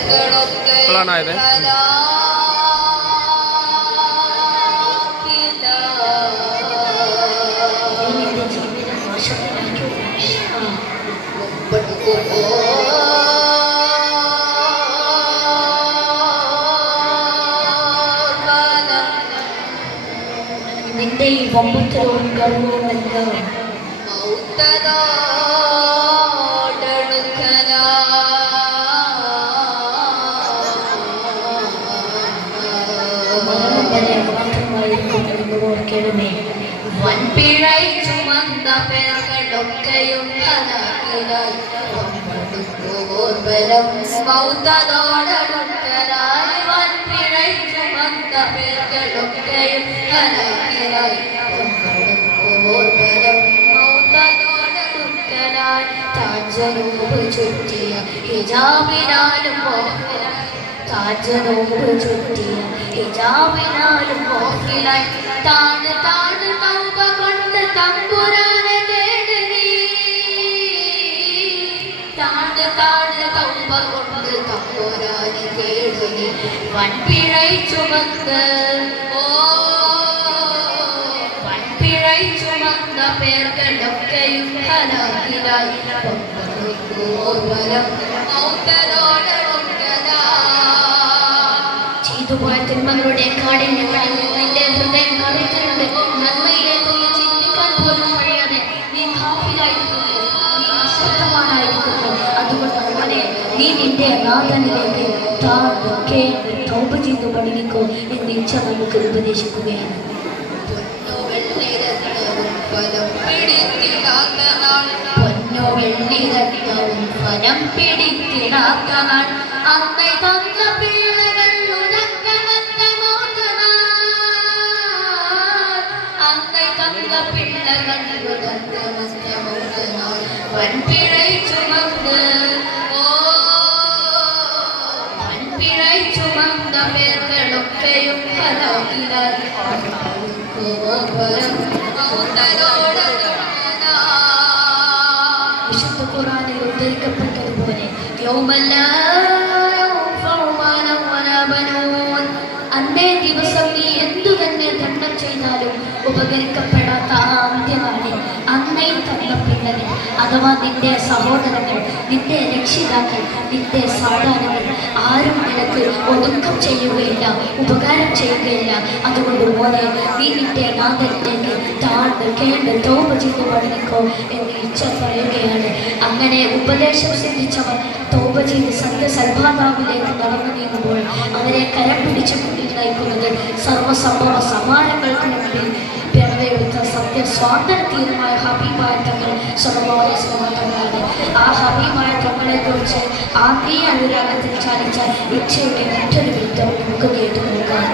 ഇപ്പോഴാണായത്. നിന്റെ ഈ വമ്പത്തരവും ഗർവവുമെല്ലാം മരണം വരെ മാത്രമായിരിക്കും എന്ന് ഓർക്കണമേ. വൻപിഴൈ ചുമന്ന പേർകളൊക്കെയും മൗത്തതോടടുക്കലായി വൻപിഴൈ ചുമന്ന പേർകളൊക്കെയും മൗത്തതോടടുക്കലായി താജനൂപ് ചുറ്റിയ ഹിജാബിനാലും താജനൂപ് ചുറ്റിയ ഹിജാബിനാലും മോഹിലായി താണ് താണ് തൗബ കൊണ്ട് തമ്പുരാനെ തേടി നീ താണ് താണ് തൗബ കൊണ്ട് തമ്പുരാനെ തേടി നീ വൻപിഴൈ ചുമന്ന് വൻപിഴൈ ചുമന്ന പേർകളൊക്കെയും ഹലാക്കിലായി ചെയ്തുപോയ തിന്മകളുടെ കാഠിന്യങ്ങളിൽ നിന്റെ ഹൃദയം കറുത്തിട്ടുണ്ട്. നന്മയിലേക്കൊന്ന് ചിന്തിക്കാൻ പോലും കഴിയാതെ നീ ഖാഫിലായിരിക്കുന്നു, നീ നിശബ്ദമായിരിക്കുന്നു. അതുകൊണ്ട് മോനെ, നീ നിന്റെ നാഥനിലേക്ക് തൗബ ചെയ്തു മടങ്ങിക്കോ എന്ന് ഇച്ഛ നമുക്ക് ഉപദേശിക്കുകയാണ്. പൊന്നോ വെള്ളി രത്നവും ഫലം പിടിത്തിടാത്ത നാൾ അമ്മ തന്ന പിള്ളകൾ ഉറക്കമത്ത മോതനാൾ അമ്മ തന്ന പിള്ളകൾ ഉറക്കമത്ത മോതനാൾ വൻപിഴൈ ചുമന്ന് വൻപിഴൈ ചുമന്ന പേർകളൊക്കെയും ഹലാക്കിലായി വിശുദ്ധ ഖുർആനിൽ ഉദ്ധരിക്കപ്പെട്ടതുപോലെ അന്നേ ദിവസം നീ എന്തു തന്നെ ദണ്ഡം ചെയ്താലും ഉപകരിക്കപ്പെടാത്ത ആ അന്ത്യമാണ് അന്നേ തന്ന പിള്ളേർ അഥവാ നിന്റെ സഹോദരങ്ങൾ, നിന്റെ രക്ഷിതാക്കൾ, നിന്റെ സന്താനങ്ങൾ ആരും നിനക്ക് ഒതുക്കം ചെയ്യുകയില്ല, ഉപകാരം ചെയ്യുകയില്ല. അതുകൊണ്ട് മോനെ, നീ നിന്റെ നാഥനിലേക്ക് താഴ്ന്ന് കേട്ട് തൗബ ചെയ്ത് മടങ്ങിക്കോ എന്ന് ഇച്ഛ പറയുകയാണ്. അങ്ങനെ ഉപദേശം സിദ്ധിച്ചവർ തൗബ ചെയ്ത് സത്യസൽഭാതാവിലേക്ക് നടന്നു നീങ്ങുമ്പോൾ അവരെ കരം പിടിച്ചു മുന്നിൽ നയിക്കുന്നത് സർവ്വസംഭവ സമാനങ്ങൾക്ക് മുമ്പിൽ പിറവെടുത്ത സത്യസ്വാതന്ത്ര്യമായ ഹബീബായ തങ്ങൾ സ്വന്തമായ തങ്ങളാണ്. ആ ഹബീബായ തങ്ങളെ കുറിച്ച് ആത്മീയ അനുരാഗത്തിൽ ചാലിച്ച ഇച്ഛയുടെ മറ്റൊരു വൃത്തം നമുക്ക് കേട്ടു നോക്കാം.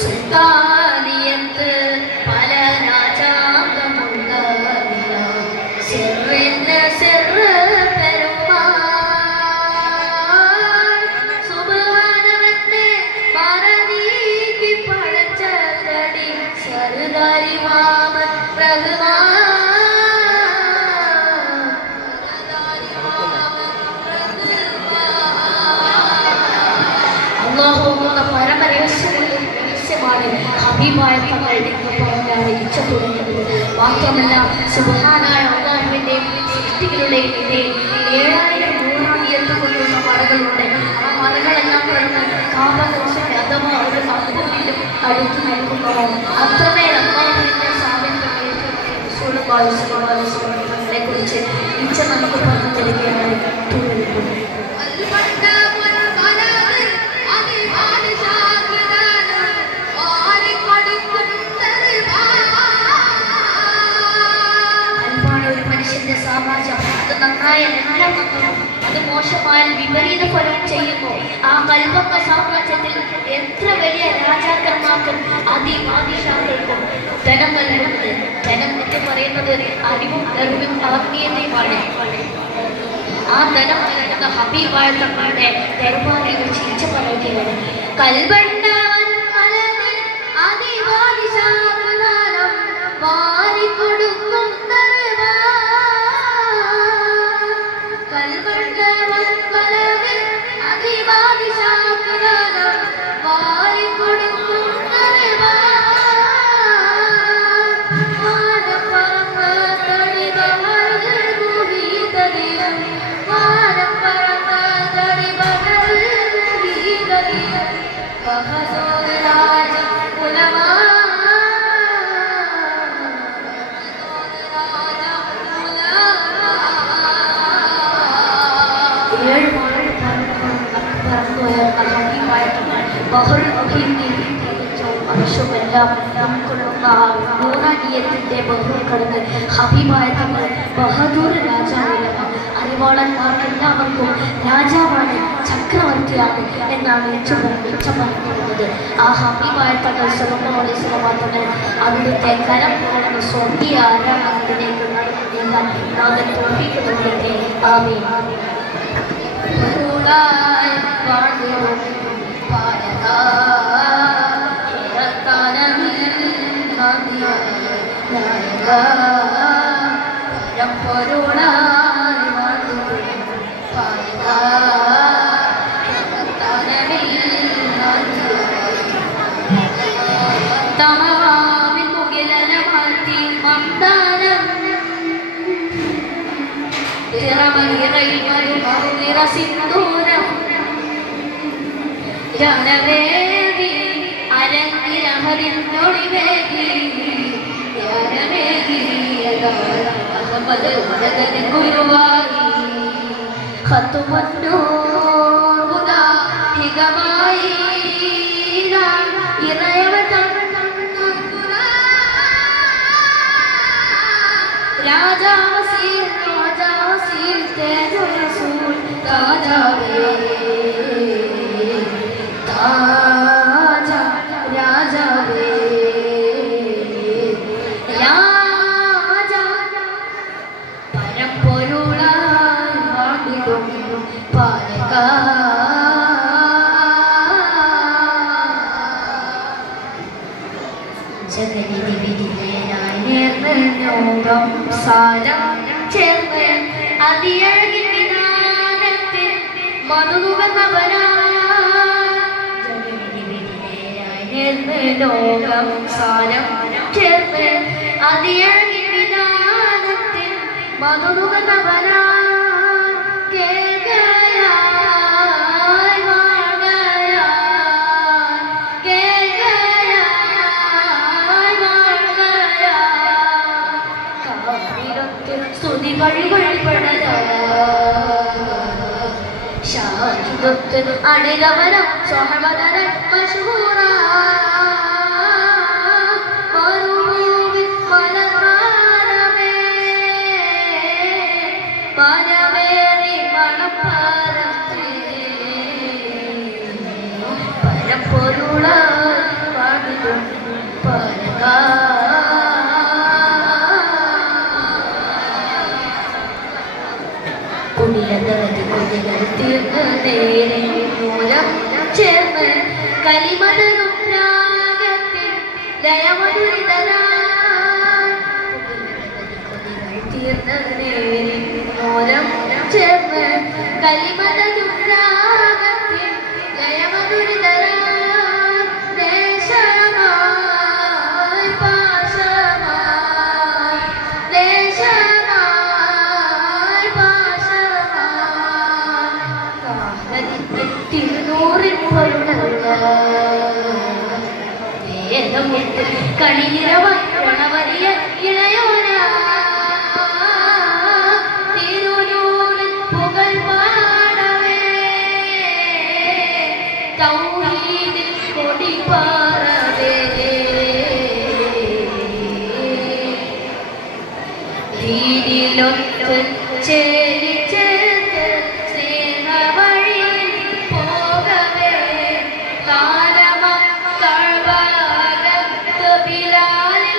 സുൽത്താനിയത്ത് പല രാജാംഗമുള്ള സിർറിന് സിർറ് പെരുമാൾ സുബ്ഹാനവത്തെ മറനീക്കി പഴച്ചതടി സർദാരി മാമൻ റഹ്മാൻ പരമരഹസ്യമാണ് ഹബീബായ തങ്ങൾ എന്ന് പറഞ്ഞാണ് ഇച്ഛ തുടങ്ങുന്നത്. മാത്രമല്ല സുബ്ഹാനായ അല്ലാഹുവിന്റെ സൃഷ്ടികളുടെയും 7300 കൊണ്ടുള്ള മലകളുണ്ട്. ആ മലകളെല്ലാം കടന്ന് കാബദോഷത്തെ അഥവാ ഒരു അത്ഭുതത്തിലും അടുത്തു നിൽക്കുന്നതാണ്. അത്രമേൽ അല്ലാഹുവിന്റെ സാന്നിധ്യത്തെ കുറിച്ച് ഇച്ഛ നമുക്ക് പറഞ്ഞു തരികയാണ്. തുടരുന്നത് സാമാജ്യം അത് നന്നായാൽ എല്ലാം നന്നു, അത് മോശമായാൽ വിപരീത ഫലം ചെയ്യുന്നു. ആ കൽബക്ക സാമ്രാജ്യത്തിൽ എത്ര വലിയ രാജാക്കന്മാർക്കും അതിമാതിഷ ധനം നൽകുന്നത്. ധനം എന്ന് പറയുന്നത് അറിവും അറിവും ആത്മീയതയുമാണ്. ആ ധനം നൽകുന്ന ഹബീബായ തങ്ങളുടെ ദർബാറിൽ വെച്ച് ഇച്ഛ പറയുകയാണ്. കൽബണ്ടവൻ മലനിൽ അതിവാദിശാപദാനം വാരിക്കൊടുക്കും കൽബണ്ടവൻ മലനിൽ അതിവാദിശാപദാനം വാരിക്കൊടുക്കും നൂറാനിയത്തിന്റെ ബഹുർ കടന്ന് ഹബീബായ തങ്ങൾ ബഹദൂർ രാജാവിലാണ്. അറിവാളന്മാർക്ക് എല്ലാവർക്കും രാജാവാണ്, ചക്രവർത്തിയാണ് എന്നാണ് ഇച്ഛ പറഞ്ഞിരുന്നത്. ആ ഹബീബായ തങ്ങൾ സല്ലല്ലാഹു അലൈഹി വസല്ലം തങ്ങൾ അവിടുത്തെ കരം പോകുന്ന സ്വർഗീയ ആരാധനയിലേക്ക് നീങ്ങാൻ നാഥൻ തൗഫീഖ് നൽകട്ടെ. ആമീൻ. ജനവേദി അരങ്ങിലഹരിന്നൊളിവേദി അഹമ്മദ് ഗുരുവായി ഹികമായി രാജാവസീൽ രാജാവസീൽ തേജസ്സൂൽ രാജാവേ താജ രാജാവേ രാജ പരമ്പൊരുളായി വാണിടും പാലക ജഗതി വിധിനായി നേർന്നോകം സാരം ചേർന്ന് അതിയഴകിൻ വിധാനത്തിൽ മധുവന്നവരാ ലോകം സാരം ചേർന്ന് അതിയഴകിൻ വിധാനത്തിൽ മധുവന്നവരാ അണിതവനം സഹമദനം മശൂറ മരുഭൂവിൻ മലർവാരമേ മനമേറി മണപ്പാരത്തേ പരപ്പൊരുളായി പാടിടും പരക കുടിലതവതി കുതികൾ തീർന്ന് നേരെ മൂലം ചേർന്ന് കലിമതനും രാഗത്തിൽ ലയമധുരിതരായി തീർന്ന് നേരെ മൂലം ചേർന്ന് കലിമതനും രാഗത്തിൽ ലയമധുരിതരായി ദേശമായി പാശമായി ദേശമായി പാശമായി തിരുനൂറിൽ വേദമുട്ട് കണിനിറവായി പ്രണവരിയ ഇളയോന തിരുനൂറിൽ പുകൾ പാടവേ തൗഹീദിൽ കൊടി പാറവേ ദീനിലൊത്ത് ചേരി ചേർത്ത് സ്നേഹവഴിയിൽ പോകവേ താരമക്കൾ ഭാഗത്ത് ബിലാലിൽ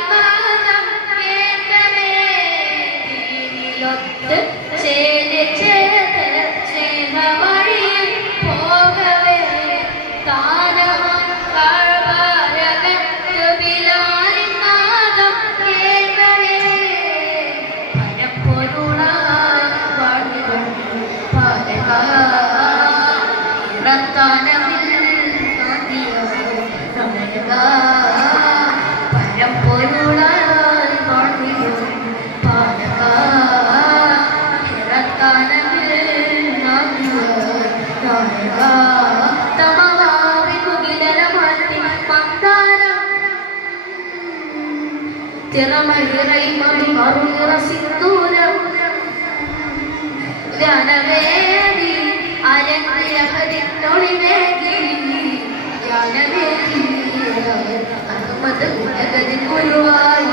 തിറമഹിറൈ മധുമറുനിറ സിന്ദൂരം ജ്ഞാനവേദി അരങ്ങിലഹരിന്നൊളിവേകി ജ്ഞാനവേദി അഹമ്മദ് ഗുണഗതി ഗുരുവായി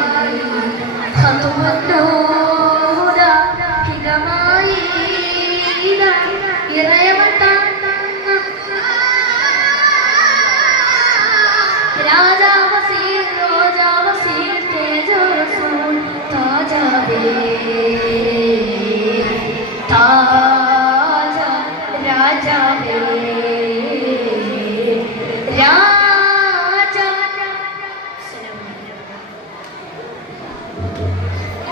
ഹതുമന്നൂര ഹിതമായി ഇറയ